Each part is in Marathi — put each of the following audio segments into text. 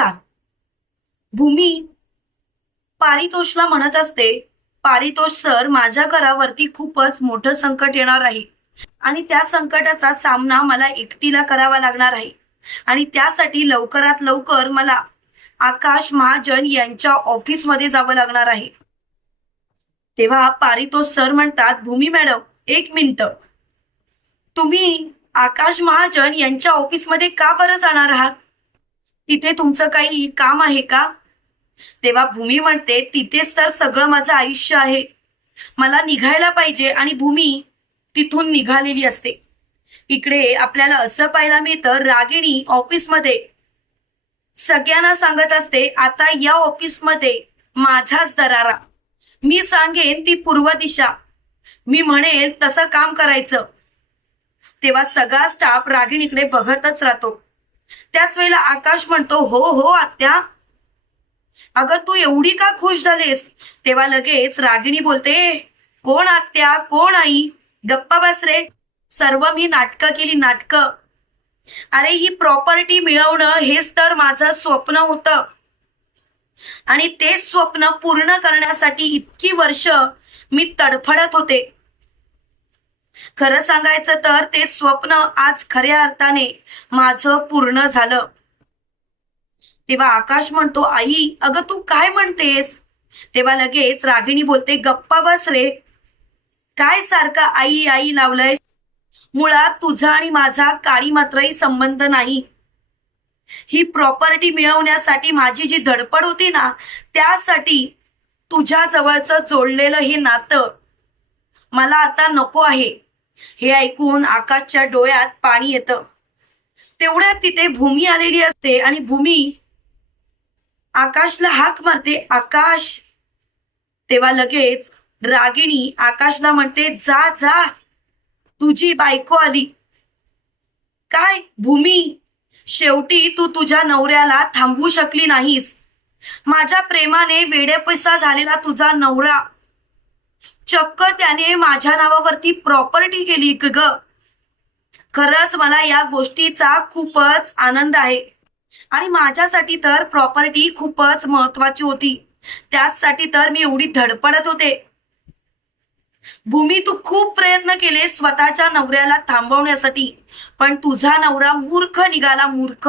नमस्कार. भूमी पारितोषला म्हणत असते पारितोष सर माझ्या घरावरती खूपच मोठं संकट येणार आहे. आणि त्या संकटाचा सामना मला एकटीला करावा लागणार आहे. आणि त्यासाठी लवकरात लवकर मला आकाश महाजन यांच्या ऑफिसमध्ये जावं लागणार आहे. तेव्हा पारितोष सर म्हणतात भूमी मॅडम एक मिनिट. तुम्ही आकाश महाजन यांच्या ऑफिसमध्ये का बरं जाणार आहात? तिथे तुमचं काही काम आहे का? तेव्हा भूमी म्हणते तिथेच तर सगळं माझं आयुष्य आहे. मला निघायला पाहिजे आणि भूमी तिथून निघालेली असते. इकडे आपल्याला असं पाहायला मिळतं रागिणी ऑफिसमध्ये सगळ्यांना सांगत असते आता या ऑफिसमध्ये माझाच दरारा. मी सांगेन ती पूर्व दिशा. मी म्हणेल तसं काम करायचं. तेव्हा सगळा स्टाफ रागिणीकडे बघतच राहतो. त्याच वेळेला आकाश म्हणतो हो हो आत्या. अगं तू एवढी का खुश झालीस? तेव्हा लगेच रागिणी बोलते कोण आत्या? कोण आई? गप्पा बस रे. सर्व मी नाटकं केली नाटकं. अरे ही प्रॉपर्टी मिळवणं हेच तर माझं स्वप्न होतं. आणि तेच स्वप्न पूर्ण करण्यासाठी इतकी वर्ष मी तडफडत होते. खरं सांगायचं तर ते स्वप्न आज खऱ्या अर्थाने माझं पूर्ण झालं. तेव्हा आकाश म्हणतो आई अगं तू काय म्हणतेस? तेव्हा लगेच रागिणी बोलते गप्पा बस रे. काय सारखा आई आई लावलंय मुळात तुझा आणि माझा काळी मात्रही संबंध नाही. ही प्रॉपर्टी मिळवण्यासाठी माझी जी धडपड होती ना त्यासाठी तुझ्या जवळचं जोडलेलं हे नातं मला आता नको आहे. हे ऐकून आकाशच्या डोळ्यात पाणी येतं. तेवढ्यात तिथे भूमी आलेली असते आणि भूमी आकाशला हाक मारते. आकाश तेव्हा लगेच रागिणी आकाशला म्हणते जा जा तुझी बायको आली. काय भूमी? शेवटी तू तुझ्या नवऱ्याला थांबवू शकली नाहीस. माझ्या प्रेमाने वेडेपैसा झालेला तुझा नवरा चक्क त्याने माझ्या नावावरती प्रॉपर्टी केली ग खरंच मला या गोष्टीचा खूपच आनंद आहे. आणि माझ्यासाठी तर प्रॉपर्टी खूपच महत्वाची होती. त्याचसाठी तर मी एवढी धडपडत होते. भूमी तू खूप प्रयत्न केले स्वतःच्या नवऱ्याला थांबवण्यासाठी. पण तुझा नवरा मूर्ख निघाला मूर्ख.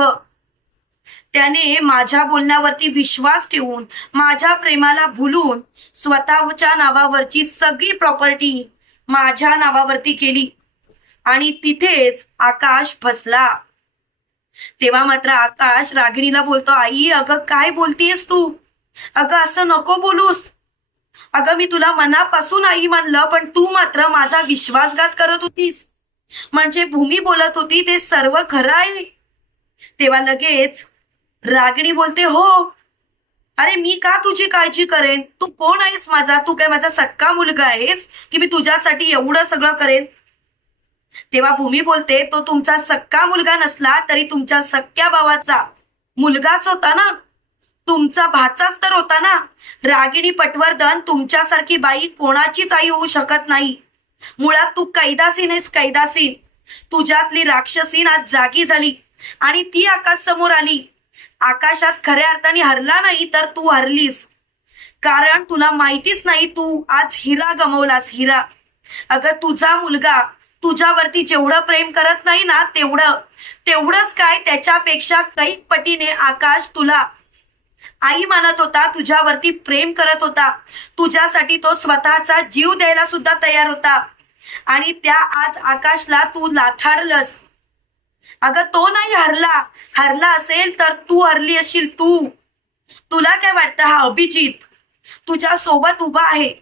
त्याने माझ्या बोलण्यावरती विश्वास ठेवून माझ्या प्रेमाला भुलून स्वतःच्या नावावरची सगळी प्रॉपर्टी माझ्या नावावरती केली. आणि तिथेच आकाश फसला. तेव्हा मात्र आकाश रागिणीला बोलतो आई अगं काय बोलतीयस तू? अगं असं नको बोलूस. अगं मी तुला मनापासून आई मानलं पण तू मात्र माझा विश्वासघात करत होतीस. म्हणजे भूमी बोलत होती ते सर्व खरं आहे. तेव्हा लगेच रागिणी बोलते हो. अरे मी का तुझी काळजी करेन? तू कोण आहेस माझा? तू काय माझा सक्का मुलगा आहेस की मी तुझ्यासाठी एवढं सगळं करेन? तेव्हा भूमी बोलते तो तुमचा सक्का मुलगा नसला तरी तुमच्या सक्क्या भावाचा मुलगाच होता ना? तुमचा भाचाच तर होता ना? रागिणी पटवर्धन तुमच्यासारखी बाई कोणाचीच आई होऊ शकत नाही. मुळात तू कैदासीन आहेस कैदासीन. तुझ्यातली राक्षसीन आज जागी झाली आणि ती आकाश समोर आली. आकाशात खऱ्या अर्थाने हरला नाही तर तू हरलीस. कारण तुला माहितीच नाही तू आज हिरा गमवलास हिरा. अगं तुझा मुलगा तुझ्यावरती जेवढं प्रेम करत नाही ना तेवढं. तेवढंच काय त्याच्यापेक्षा कैक पटीने आकाश तुला. आई मानत होता तुझ्यावरती प्रेम करत होता. तुझ्यासाठी तो स्वतःचा जीव द्यायला सुद्धा तयार होता. आणि त्या आज आकाशला तू लाथाडलंस अगं तो नाही हरला. हरला असेल तर तू हरली असशील तू. तुला काय वाटतं हा अभिजित? तुझ्या सोबत उभा आहे.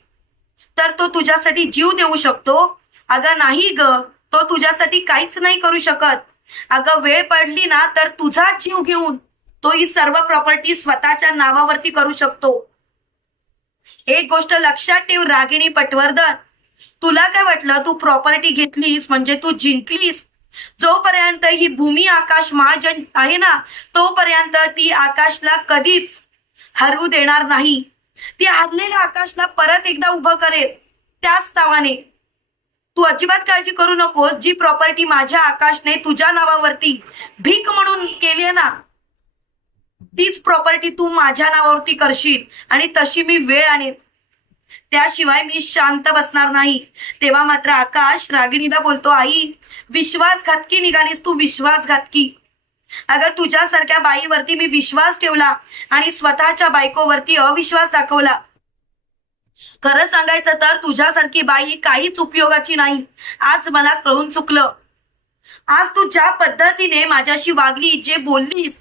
तर तो तुझ्यासाठी जीव देऊ शकतो? अगं नाही ग. तो तुझ्यासाठी काहीच नाही करू शकत. अगं वेळ पडली ना तर तुझा जीव घेऊन तो ही सर्व प्रॉपर्टी स्वतःच्या नावावरती करू शकतो. एक गोष्ट लक्षात ठेव रागिणी पटवर्धन. तुला काय वाटलं? तू प्रॉपर्टी घेतलीस म्हणजे तू जिंकलीस? जोपर्यंत ही भूमी आकाश महाजन आहे ना तोपर्यंत ती आकाशला कधीच हरवू देणार नाही. ती हरलेल्या आकाशला परत एकदा उभं करेल त्याच तावाने तू अजिबात काळजी करू नकोस जी प्रॉपर्टी माझ्या आकाशने तुझ्या नावावरती भीक म्हणून केली आहे ना तीच प्रॉपर्टी तू माझ्या नावावरती करशील आणि तशी मी वेळ आणेन. त्याशिवाय मी शांत बसणार नाही. तेव्हा मात्र आकाश रागिणीला बोलतो आई विश्वासघातकी निघालीस तू? विश्वासघातकी अगं तुझ्यासारख्या बाईवरती मी विश्वास ठेवला आणि स्वतःच्या बायकोवरती अविश्वास दाखवला. खरं सांगायचं तर तुझ्यासारखी बाई काहीच उपयोगाची नाही. आज मला कळून चुकलं. आज तू ज्या पद्धतीने माझ्याशी वागली जे बोललीस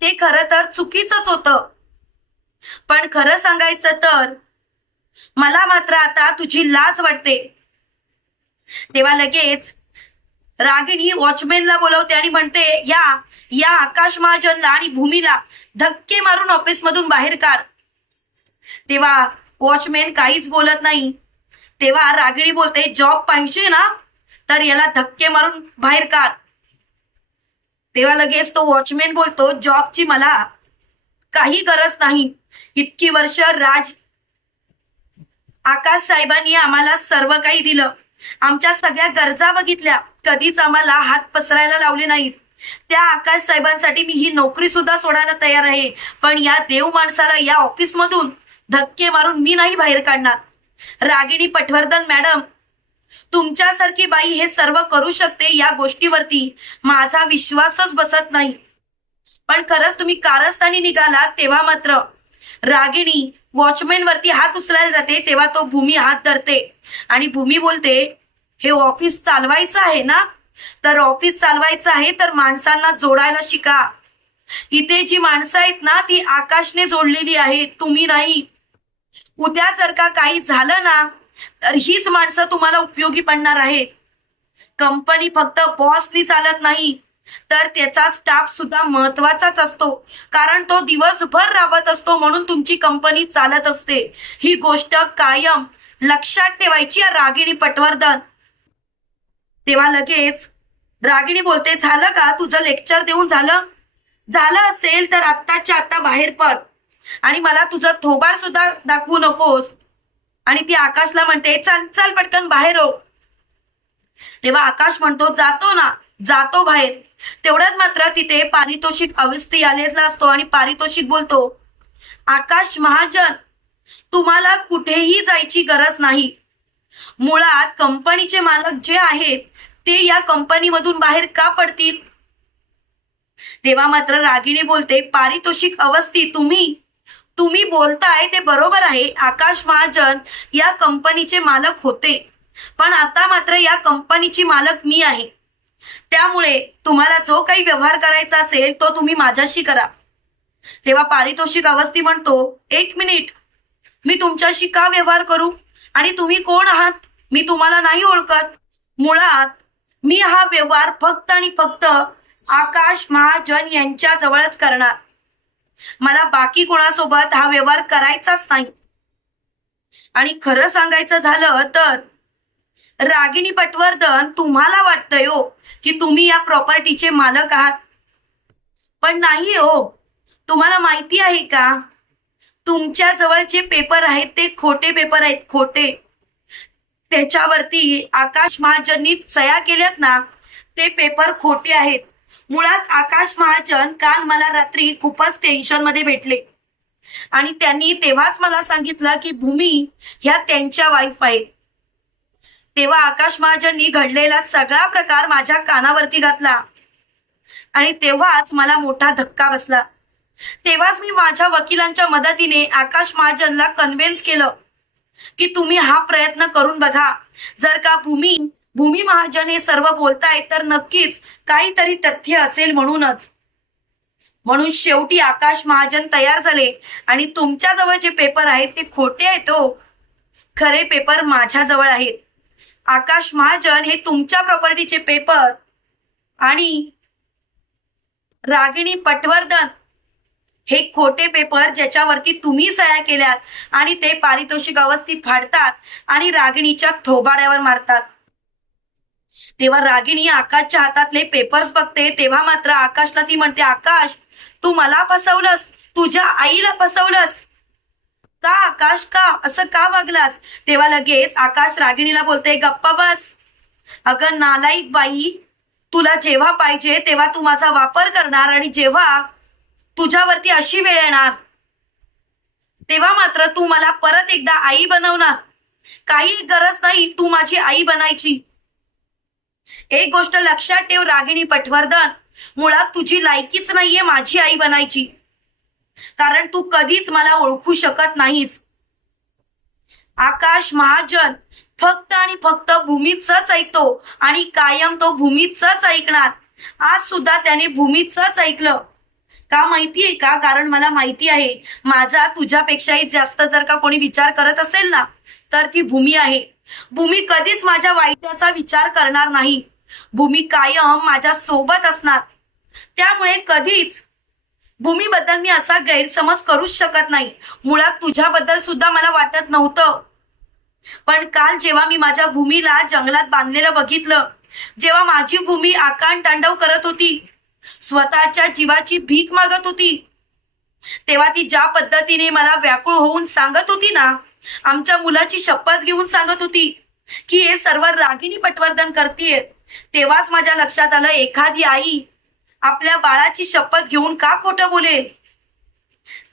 ते खरं तर चुकीच होतं. पण खरं सांगायचं तर मला मात्र आता तुझी लाज वाटते. तेव्हा लगेच रागिणी वॉचमॅनला बोलवते आणि म्हणते या या आकाश महाजनला आणि भूमीला धक्के मारून ऑफिसमधून बाहेर काढ. तेव्हा वॉचमॅन काहीच बोलत नाही. तेव्हा रागिणी बोलते जॉब पाहिजे ना? तर याला धक्के मारून बाहेर काढ. तेव्हा लगेच तो वॉचमॅन बोलतो जॉबची मला काही गरज नाही. इतकी वर्ष राज आकाश साहेबांनी आम्हाला सर्व काही दिलं. आमच्या सगळ्या गरजा बघितल्या. कधीच आम्हाला हात पसरायला लावले नाहीत. त्या आकाश साहेबांसाठी मी ही नोकरी सुद्धा सोडायला तयार आहे. पण या देव माणसाला या ऑफिसमधून धक्के मारून मी नाही बाहेर काढणार. रागिणी पटवर्धन मॅडम तुमच्यासारखी बाई हे सर्व करू शकते या गोष्टीवरती. माझा विश्वासच बसत नाही. पण खरंच तुम्ही कारस्थानी निघाला तेव्हा मात्र. रागिणी वॉचमॅन वरती हात उचलायला जाते तेव्हा तो भूमी हात धरते. आणि भूमी बोलते हे ऑफिस चालवायचं आहे ना? तर ऑफिस चालवायचं आहे तर माणसांना जोडायला शिका. इथे जी माणसं आहेत ना ती आकाशने जोडलेली आहेत तुम्ही नाही. उद्या जर का काही झालं ना तर हीच माणसं तुम्हाला उपयोगी पडणार आहेत. कंपनी फक्त बॉसनी चालत नाही. तर त्याचा स्टाफ सुद्धा महत्वाचाच असतो. कारण तो दिवसभर राबत असतो म्हणून तुमची कंपनी चालत असते. ही गोष्ट कायम लक्षात ठेवायची रागिणी पटवर्धन. तेव्हा लगेच रागिणी बोलते झालं का? तुझं लेक्चर देऊन झालं? झालं असेल तर आत्ताच्या आत्ता बाहेर पड. आणि मला तुझं थोबाड सुद्धा दाखवू नकोस. आणि ती आकाशला म्हणते चल चल पटकन बाहेर हो. तेव्हा आकाश म्हणतो जातो ना जातो बाहेर. तेवढ्यात मात्र तिथे पारितोषिक अवस्थी आलेला असतो आणि पारितोषिक बोलतो आकाश महाजन तुम्हाला कुठेही जायची गरज नाही. मुळात कंपनीचे मालक जे आहेत ते या कंपनीमधून बाहेर का पडतील? तेव्हा मात्र रागिणी बोलते पारितोषिक अवस्थी तुम्ही तुम्ही बोलताय ते बरोबर आहे. आकाश महाजन या कंपनीचे मालक होते. पण आता मात्र या कंपनीची मालक मी आहे. त्यामुळे तुम्हाला जो काही व्यवहार करायचा असेल तो तुम्ही माझ्याशी करा. तेव्हा पारितोषिक अवस्थी म्हणतो एक मिनिट मी तुमच्याशी का व्यवहार करू? आणि तुम्ही कोण आहात? मी तुम्हाला नाही ओळखत. मुळात मी हा व्यवहार फक्त आणि फक्त आकाश महाजन यांच्या जवळच करणार. मला बाकी कोणासोबत हा व्यवहार करायचाच नाही. आणि खरं सांगायचं झालं तर रागिणी पटवर्धन तुम्हाला वाटतंय हो की तुम्ही या प्रॉपर्टीचे मालक आहात? पण नाही हो. तुम्हाला माहिती आहे का? तुमच्या जवळ जे पेपर आहेत ते खोटे पेपर आहेत खोटे. त्याच्यावरती आकाश महाजननी सया केल्यात ना ते पेपर खोटे आहेत. मुळात आकाश महाजन काल मला रात्री खूपच टेन्शनमध्ये भेटले. आणि त्यांनी तेव्हाच मला सांगितलं की भूमी ह्या त्यांच्या वाईफ आहेत. तेव्हा आकाश महाजननी घडलेला सगळा प्रकार माझ्या कानावरती घातला. आणि तेव्हाच मला मोठा धक्का बसला. तेव्हाच मी माझ्या वकिलांच्या मदतीने आकाश महाजनला कन्व्हिन्स केलं की तुम्ही हा प्रयत्न करून बघा. जर का भूमी भूमी महाजन हे सर्व बोलताय तर नक्कीच काहीतरी तथ्य असेल म्हणूनच. म्हणून शेवटी आकाश महाजन तयार झाले आणि तुमच्या जवळ जे पेपर आहेत ते खोटे आहेत हो. खरे पेपर माझ्याजवळ आहेत. आकाश महाजन हे तुमच्या प्रॉपर्टीचे पेपर आणि रागिणी पटवर्धन हे खोटे पेपर ज्याच्यावरती तुम्ही सह्या केल्यात आणि ते पारितोषिक अवस्थी फाडतात आणि रागिणीच्या थोबाड्यावर मारतात. तेव्हा रागिणी आकाशच्या हातातले पेपर्स बघते तेव्हा मात्र आकाशला ती म्हणते आकाश तू मला फसवलंस तुझ्या आईला फसवलंस का आकाश का? असं का वागलास? तेव्हा लगेच आकाश रागिणीला बोलते गप्पा बस. अगं नालाईक बाई तुला जेव्हा पाहिजे तेव्हा तू माझा वापर करणार आणि जेव्हा तुझ्यावरती अशी वेळ येणार तेव्हा मात्र तू मला परत एकदा आई बनवणार. काही गरज नाही तू माझी आई बनायची. एक गोष्ट लक्षात ठेव रागिणी पटवर्धन मुळात तुझी लायकीच नाहीये माझी आई बनायची. कारण तू कधीच मला ओळखू शकत नाहीस. आकाश महाजन फक्त आणि फक्त भूमीचच ऐकतो आणि कायम तो भूमीचच ऐकणार. आज सुद्धा त्याने भूमीच ऐकलं. का माहितीये का? कारण मला माहिती आहे. माझा तुझ्यापेक्षाही जास्त जर का कोणी विचार करत असेल ना तर ती भूमी आहे. भूमी कधीच माझ्या वाईटाचा विचार करणार नाही. भूमी कायम माझ्या सोबत असणार. त्यामुळे कधीच भूमीबद्दल मी असा गैरसमज करूच शकत नाही. मुळात तुझ्याबद्दल सुद्धा मला वाटत नव्हतं. पण काल जेव्हा मी माझ्या भूमीला जंगलात बांधलेलं बघितलं जेव्हा माझी भूमी आकांड तांडव करत होती स्वतःच्या जीवाची भीक मागत होती तेव्हा ती ज्या पद्धतीने मला व्याकुळ होऊन सांगत होती ना आमच्या मुलाची शपथ घेऊन सांगत होती की हे सर्व रागिणी पटवर्धन करतीये. तेव्हाच माझ्या लक्षात आलं एखादी आई आपल्या बाळाची शपथ घेऊन का खोटं बोलेल?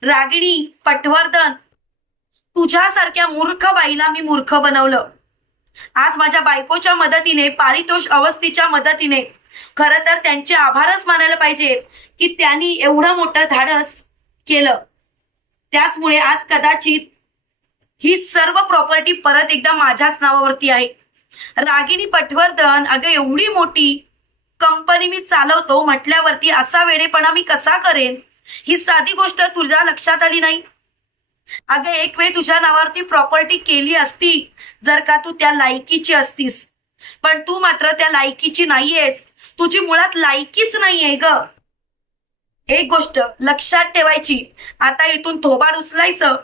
रागिणी पटवर्धन तुझ्यासारख्या मूर्ख बाईला मी मूर्ख बनवलं. आज माझ्या बायकोच्या मदतीने पारितोष अवस्थेच्या मदतीने खर तर त्यांचे आभारच मानायला पाहिजे की त्यांनी एवढं मोठं धाडस केलं. त्याचमुळे आज कदाचित ही सर्व प्रॉपर्टी परत एकदा माझ्याच नावावरती आहे. रागिणी पटवर्धन अगं एवढी मोठी कंपनी मी चालवतो म्हटल्यावरती असा वेडेपणा मी कसा करेन? ही साधी गोष्ट तुझ्या लक्षात आली नाही? अगं एक वेळ तुझ्या नावावरती प्रॉपर्टी केली असती जर का तू त्या लायकीची असतीस. पण तू मात्र त्या लायकीची नाहीयेस. तुझी मुळात लायकीच नाहीये ग. एक गोष्ट लक्षात ठेवायची. आता इथून थोबाड उचलायचं.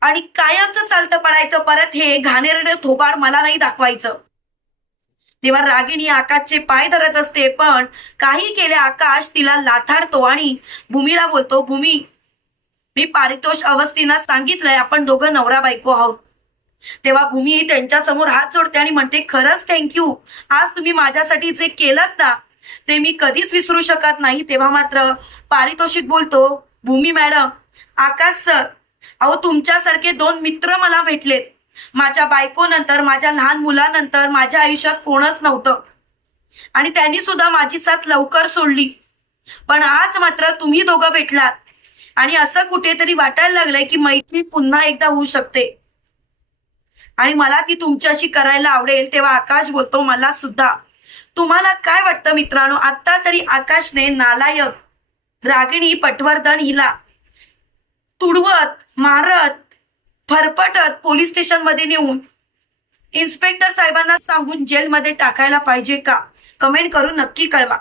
आणि कायमचं चालतं पडायचं. परत हे घाणेरडे थोबाड मला नाही दाखवायचं. तेव्हा रागिणी आकाशचे पाय धरत असते पण काही केले आकाश तिला लाथाडतो आणि भूमीला बोलतो भूमी मी पारितोष अवस्थीना सांगितलंय आपण दोघं नवरा बायको आहोत. तेव्हा भूमी त्यांच्यासमोर हात जोडते आणि म्हणते खरंच थँक्यू आज तुम्ही माझ्यासाठी जे केलं ना ते मी कधीच विसरू शकत नाही. तेव्हा मात्र पारितोषिक बोलतो भूमी मॅडम आकाश सर अहो तुमच्यासारखे दोन मित्र मला भेटलेत. माझ्या बायको नंतर माझ्या लहान मुलानंतर माझ्या आयुष्यात कोणच नव्हतं. आणि त्यांनी सुद्धा माझी साथ लवकर सोडली. पण आज मात्र तुम्ही दोघं भेटलात. आणि असं कुठेतरी वाटायला लागलंय की मैत्री पुन्हा एकदा होऊ शकते. आणि मला ती तुमच्याशी करायला आवडेल तेव्हा आकाश बोलतो मला सुद्धा. तुम्हाला काय वाटतं मित्रांनो? आता तरी आकाशने नालायक रागिणी पटवर्धन हिला तुडवत मारत फरफटत पोलीस स्टेशनमध्ये नेऊन इन्स्पेक्टर साहेबांना सांगून जेलमध्ये टाकायला पाहिजे का? कमेंट करून नक्की कळवा.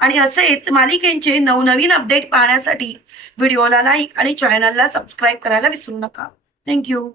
आणि असेच मालिकेंचे नवनवीन अपडेट पाहण्यासाठी व्हिडिओला लाईक आणि चॅनलला सबस्क्राईब करायला विसरू नका. थँक्यू